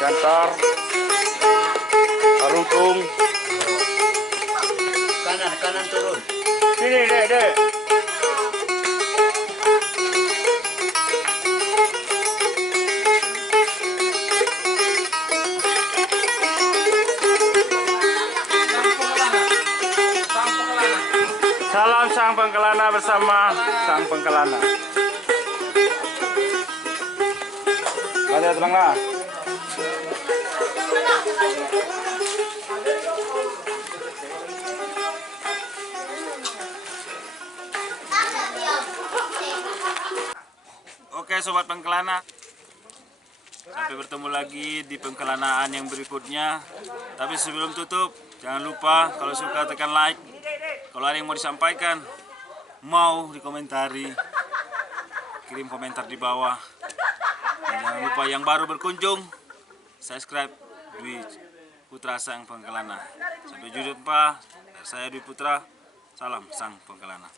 Gantar, Arungtung. Kanan turun. Sini, Dek. Salam Sang Pengkelana bersama Sang Pengkelana. Ada tenanglah. Oke Sobat Pengkelana, sampai bertemu lagi di pengkelanaan yang berikutnya. Tapi sebelum tutup, jangan lupa kalau suka tekan like. Kalau ada yang mau disampaikan, mau dikomentari, kirim komentar di bawah. Dan jangan lupa yang baru berkunjung, subscribe Dwi Putra Sang Pengkelana. Sampai jumpa, saya Dwi Putra, salam Sang Pengkelana.